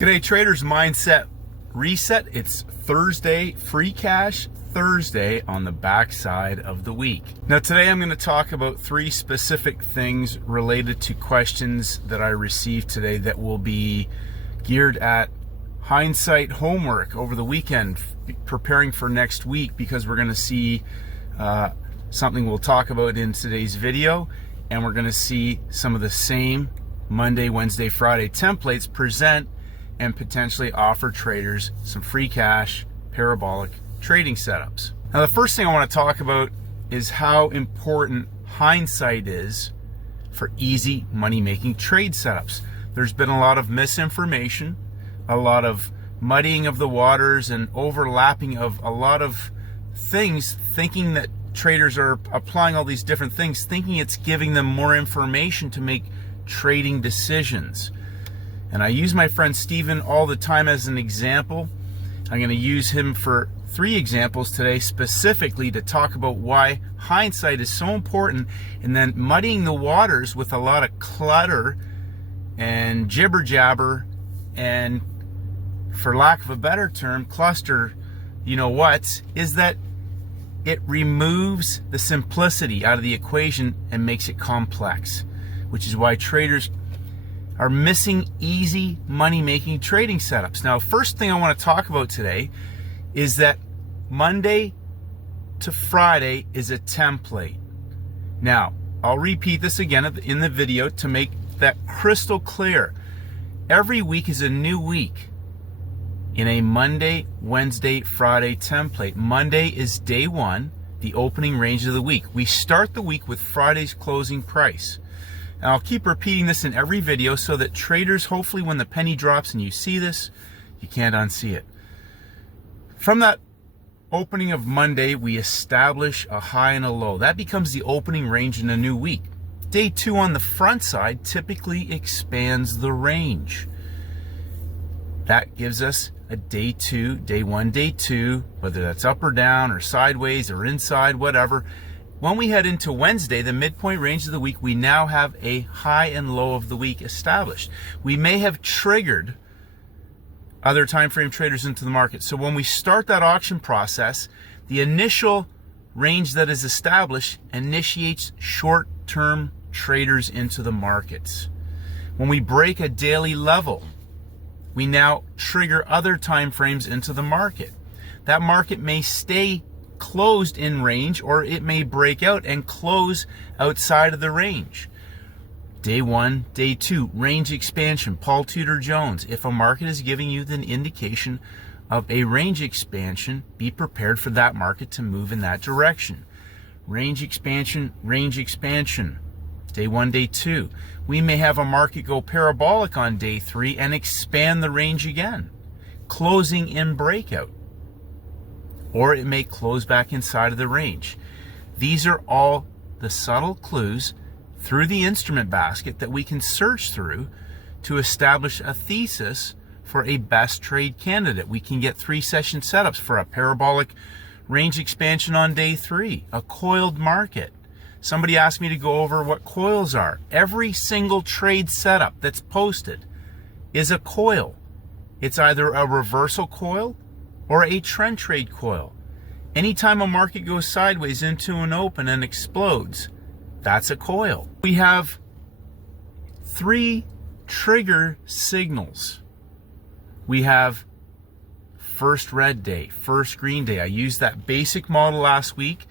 G'day traders, mindset reset. It's Thursday, free cash Thursday on the backside of the week. Now today I'm going to talk about three specific things related to questions that I received today that will be geared at hindsight homework over the weekend, preparing for next week, because we're going to see something we'll talk about in today's video, and we're going to see some of the same Monday, Wednesday, Friday templates present and potentially offer traders some free cash parabolic trading setups. Now the first thing I want to talk about is how important hindsight is for easy money-making trade setups. There's been a lot of misinformation, a lot of muddying of the waters, and overlapping of a lot of things, thinking that traders are applying all these different things, thinking it's giving them more information to make trading decisions. And I use my friend Steven all the time as an example. I'm going to use him for three examples today specifically to talk about why hindsight is so important, and then muddying the waters with a lot of clutter and jibber jabber and, for lack of a better term, cluster, you know what, is that it removes the simplicity out of the equation and makes it complex, which is why traders are missing easy money-making trading setups. Now, first thing I want to talk about today is that Monday to Friday is a template. Now, I'll repeat this again in the video to make that crystal clear. Every week is a new week in a Monday, Wednesday, Friday template. Monday is day one, the opening range of the week. We start the week with Friday's closing price. And I'll keep repeating this in every video so that traders, hopefully when the penny drops and you see this, you can't unsee it. From that opening of Monday, we establish a high and a low. That becomes the opening range in a new week. Day two on the front side typically expands the range. That gives us a day two, day one, day two, whether that's up or down or sideways or inside, whatever. When we head into Wednesday, the midpoint range of the week, we now have a high and low of the week established. We may have triggered other time frame traders into the market. So when we start that auction process, the initial range that is established initiates short-term traders into the markets. When we break a daily level, we now trigger other time frames into the market. That market may stay closed in range, or it may break out and close outside of the range. Day one, day two, range expansion. Paul Tudor Jones. If a market is giving you the indication of a range expansion, be prepared for that market to move in that direction. Range expansion, range expansion. Day one, day two. We may have a market go parabolic on day three and expand the range again, closing in breakout. Or it may close back inside of the range. These are all the subtle clues through the instrument basket that we can search through to establish a thesis for a best trade candidate. We can get 3-session setups for a parabolic range expansion on day three, a coiled market. Somebody asked me to go over what coils are. Every single trade setup that's posted is a coil. It's either a reversal coil or a trend trade coil. Anytime a market goes sideways into an open and explodes, that's a coil. We have three trigger signals. We have first red day, first green day. I used that basic model last week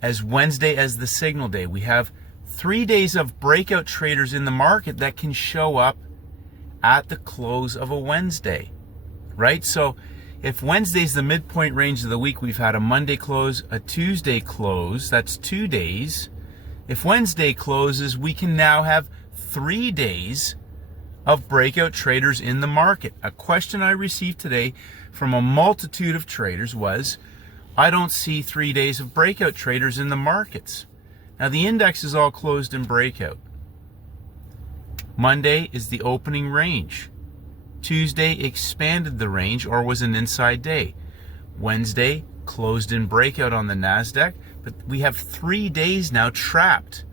as Wednesday as the signal day. We have 3 days of breakout traders in the market that can show up at the close of a Wednesday, right? So if Wednesday's the midpoint range of the week, we've had a Monday close, a Tuesday close, that's 2 days. If Wednesday closes, we can now have 3 days of breakout traders in the market. A question I received today from a multitude of traders was, I don't see 3 days of breakout traders in the markets. Now the index is all closed in breakout. Monday is the opening range. Tuesday expanded the range or was an inside day. Wednesday closed in breakout on the NASDAQ, but we have 3 days now trapped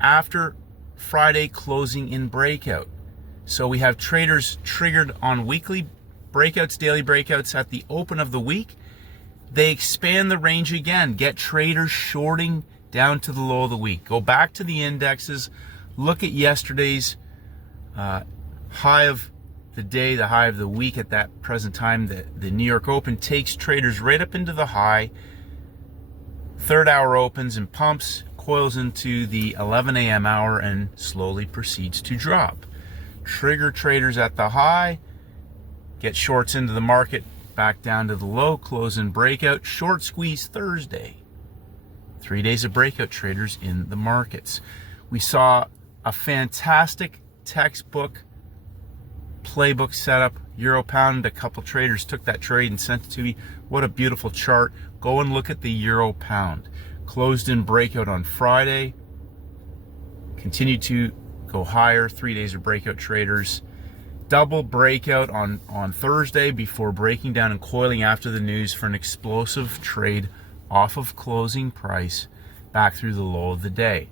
after Friday closing in breakout. So we have traders triggered on weekly breakouts, daily breakouts at the open of the week. They expand the range again, get traders shorting down to the low of the week. Go back to the indexes, look at yesterday's high of the day, the high of the week at that present time. The New York Open takes traders right up into the high. Third hour opens and pumps, coils into the 11 a.m. hour and slowly proceeds to drop. Trigger traders at the high, get shorts into the market, back down to the low, close in breakout, short squeeze Thursday. 3 days of breakout traders in the markets. We saw a fantastic textbook playbook setup, euro pound. A couple traders took that trade and sent it to me. What a beautiful chart. Go and look at the euro pound. Closed in breakout on Friday. Continued to go higher, 3 days of breakout traders. Double breakout on Thursday before breaking down and coiling after the news for an explosive trade off of closing price back through the low of the day.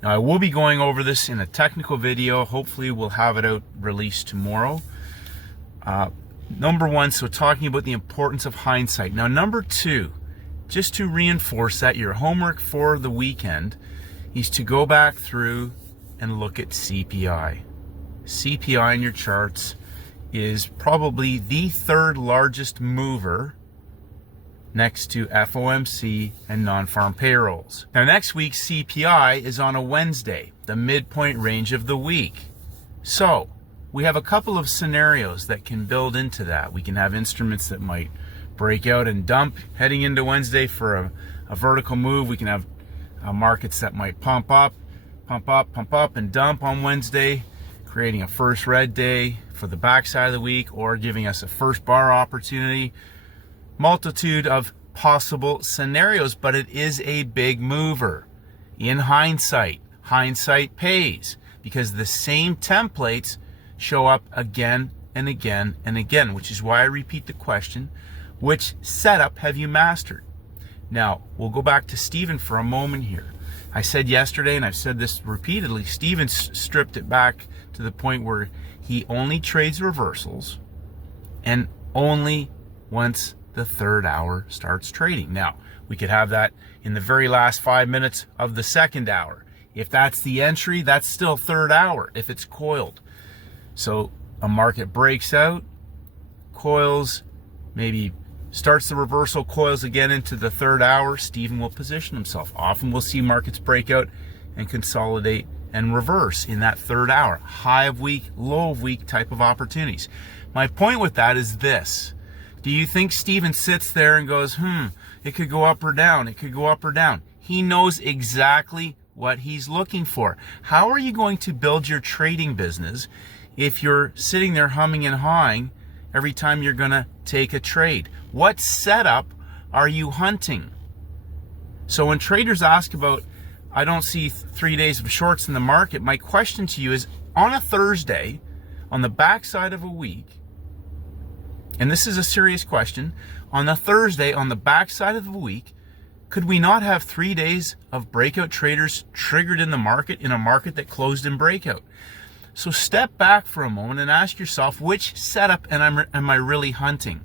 Now I will be going over this in a technical video. Hopefully we'll have it out released tomorrow. Number one, so talking about the importance of hindsight. Now number two, just to reinforce that, your homework for the weekend is to go back through and look at CPI. CPI in your charts is probably the third largest mover next to FOMC and non-farm payrolls. Now next week's CPI is on a Wednesday, the midpoint range of the week. So we have a couple of scenarios that can build into that. We can have instruments that might break out and dump heading into Wednesday for a vertical move. We can have markets that might pump up and dump on Wednesday, creating a first red day for the backside of the week or giving us a first bar opportunity. Multitude of possible scenarios, but it is a big mover. In hindsight, hindsight pays because the same templates show up again and again and again, which is why I repeat the question, which setup have you mastered? Now, we'll go back to Stephen for a moment here. I said yesterday, and I've said this repeatedly, Stephen stripped it back to the point where he only trades reversals and only once the third hour starts trading. Now, we could have that in the very last 5 minutes of the second hour. If that's the entry, that's still third hour if it's coiled. So a market breaks out, coils, maybe starts the reversal, coils again into the third hour, Stephen will position himself. Often we'll see markets break out and consolidate and reverse in that third hour. High of week, low of week type of opportunities. My point with that is this. Do you think Stephen sits there and goes, it could go up or down, it could go up or down? He knows exactly what he's looking for. How are you going to build your trading business if you're sitting there humming and hawing every time you're going to take a trade? What setup are you hunting? So when traders ask about, I don't see 3 days of shorts in the market, my question to you is, on a Thursday, on the backside of a week, and this is a serious question, on the Thursday, on the backside of the week, could we not have 3 days of breakout traders triggered in the market, in a market that closed in breakout? So step back for a moment and ask yourself, which setup am I really hunting?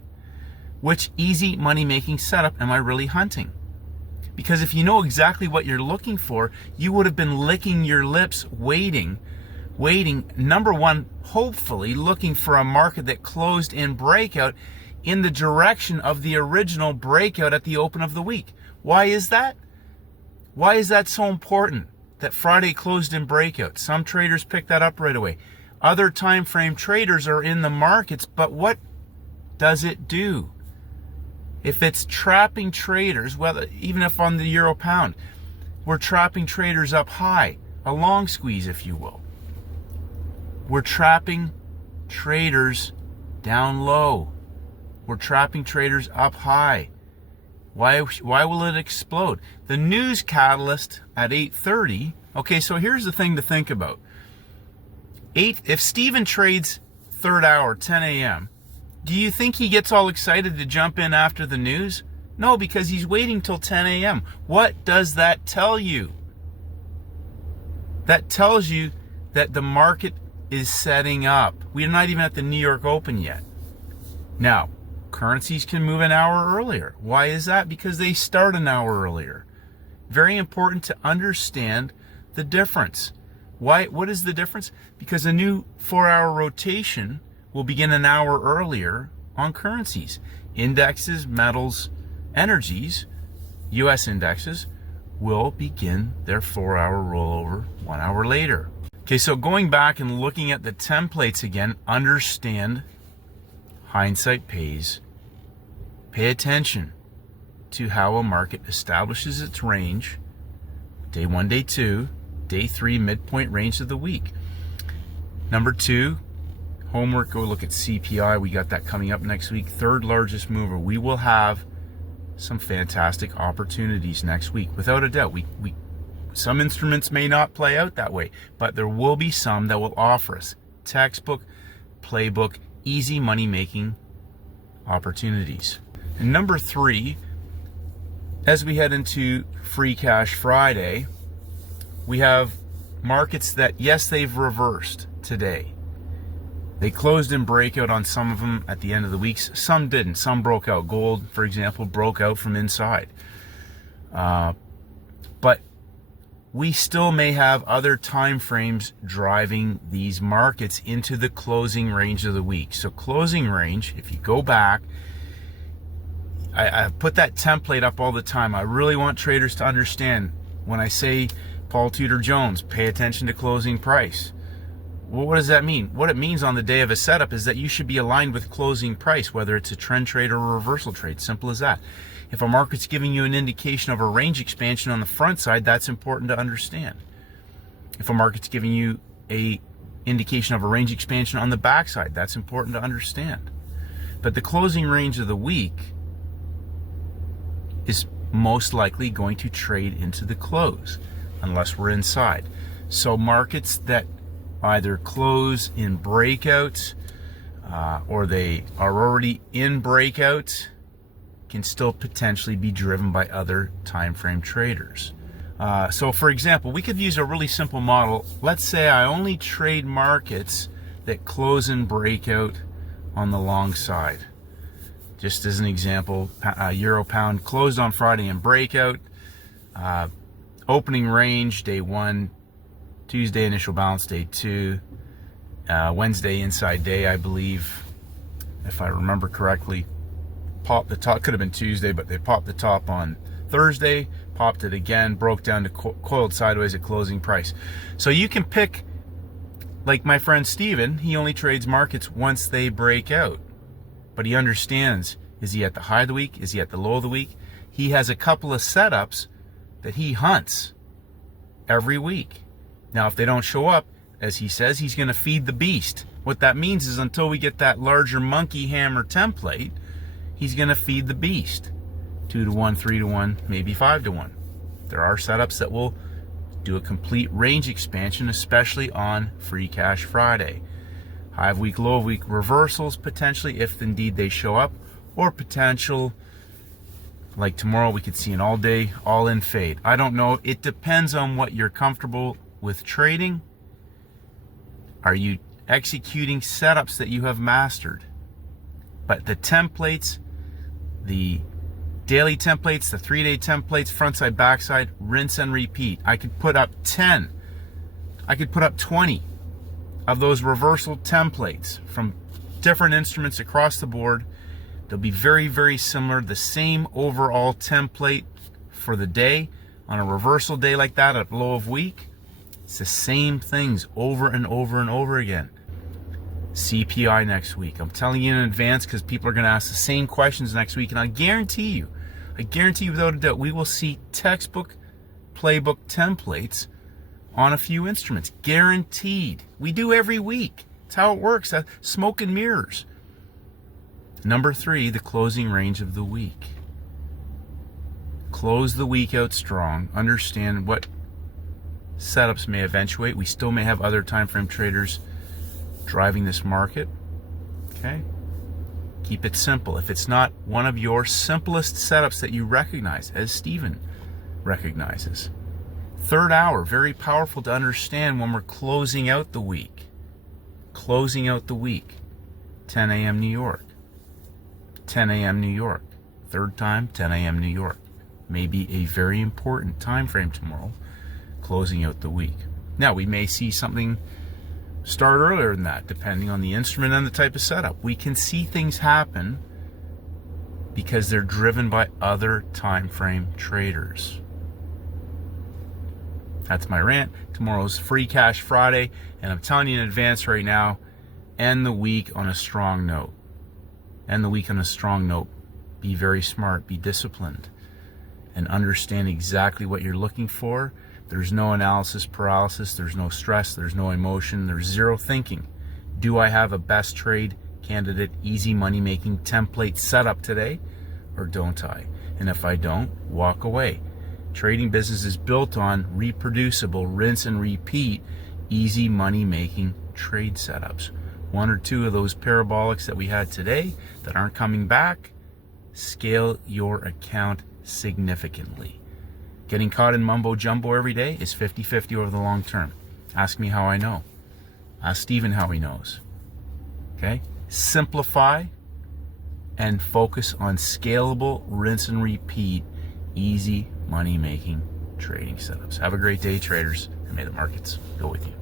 Which easy money-making setup am I really hunting? Because if you know exactly what you're looking for, you would have been licking your lips, waiting, number one, hopefully looking for a market that closed in breakout in the direction of the original breakout at the open of the week. Why is that? Why is that so important? That Friday closed in breakout. Some traders pick that up right away. Other time frame traders are in the markets, but what does it do? If it's trapping traders, well, even if on the euro pound, we're trapping traders up high, a long squeeze, if you will. We're trapping traders down low. We're trapping traders up high. Why will it explode? The news catalyst at 8:30. Okay, so here's the thing to think about. If Stephen trades third hour, 10 a.m., do you think he gets all excited to jump in after the news? No, because he's waiting till 10 a.m. What does that tell you? That tells you that the market is setting up. We're not even at the New York Open yet. Now, currencies can move an hour earlier. Why is that? Because they start an hour earlier. Very important to understand the difference. Why? What is the difference? Because a new 4-hour rotation will begin an hour earlier on currencies. Indexes, metals, energies, US indexes, will begin their 4-hour rollover 1 hour later. Okay, so going back and looking at the templates again, understand hindsight pays. Pay attention to how a market establishes its range. Day 1, day 2, day 3, midpoint range of the week. Number 2, homework, go look at CPI. We got that coming up next week. Third largest mover. We will have some fantastic opportunities next week, without a doubt. Some instruments may not play out that way, but there will be some that will offer us textbook, playbook, easy money making opportunities. And number 3, as we head into Free Cash Friday, we have markets that, yes, they've reversed today. They closed in breakout on some of them at the end of the weeks. Some didn't. Some broke out. Gold, for example, broke out from inside. But we still may have other time frames driving these markets into the closing range of the week. So closing range, if you go back, I put that template up all the time. I really want traders to understand when I say Paul Tudor Jones, pay attention to closing price. Well, what does that mean? What it means on the day of a setup is that you should be aligned with closing price, whether it's a trend trade or a reversal trade. Simple as that. If a market's giving you an indication of a range expansion on the front side, that's important to understand. If a market's giving you a indication of a range expansion on the back side, that's important to understand. But the closing range of the week is most likely going to trade into the close unless we're inside. So markets that either close in breakout or they are already in breakout can still potentially be driven by other time frame traders. So for example, we could use a really simple model. Let's say I only trade markets that close in breakout on the long side. Just as an example, Euro Pound closed on Friday in breakout, opening range day 1, Tuesday initial balance day 2, Wednesday inside day, I believe, if I remember correctly. Popped the top, could have been Tuesday, but they popped the top on Thursday, popped it again, broke down to coiled sideways at closing price. So you can pick, like my friend Steven, he only trades markets once they break out. But he understands, is he at the high of the week? Is he at the low of the week? He has a couple of setups that he hunts every week. Now, if they don't show up, as he says, he's going to feed the beast. What that means is until we get that larger monkey hammer template, he's going to feed the beast. 2 to 1, 3 to 1, maybe 5 to 1. There are setups that will do a complete range expansion, especially on Free Cash Friday. High of week, low of week reversals potentially, if indeed they show up, or potential, like tomorrow we could see an all day, all in fade. I don't know. It depends on what you're comfortable with trading. Are you executing setups that you have mastered? But the templates, the daily templates, the 3-day templates, front side, back side, rinse and repeat. I could put up 10. I could put up 20 of those reversal templates from different instruments across the board. They'll be very, very similar. The same overall template for the day on a reversal day like that at low of week. It's the same things over and over and over again. CPI next week. I'm telling you in advance because people are going to ask the same questions next week, and I guarantee you without a doubt, we will see textbook, playbook templates on a few instruments. Guaranteed. We do every week. It's how it works. Smoke and mirrors. Number 3, the closing range of the week. Close the week out strong. Understand what setups may eventuate. We still may have other time frame traders driving this market. Okay? Keep it simple. If it's not one of your simplest setups that you recognize, as Steven recognizes. Third hour, very powerful to understand when we're closing out the week. Closing out the week, 10 a.m. New York. 10 a.m. New York. Third time, 10 a.m. New York. Maybe a very important time frame tomorrow, closing out the week. Now, we may see something start earlier than that, depending on the instrument and the type of setup. We can see things happen because they're driven by other time frame traders. That's my rant. Tomorrow's Free Cash Friday, and I'm telling you in advance right now, end the week on a strong note. End the week on a strong note. Be very smart, be disciplined, and understand exactly what you're looking for. There's no analysis paralysis, there's no stress, there's no emotion, there's zero thinking. Do I have a best trade candidate, easy money making template set up today, or don't I? And if I don't, walk away. Trading business is built on reproducible, rinse and repeat, easy money making trade setups. One or two of those parabolics that we had today that aren't coming back, scale your account significantly. Getting caught in mumbo jumbo every day is 50-50 over the long term. Ask me how I know. Ask Steven how he knows. Okay? Simplify and focus on scalable, rinse and repeat, easy money making trading setups. Have a great day, traders, and may the markets go with you.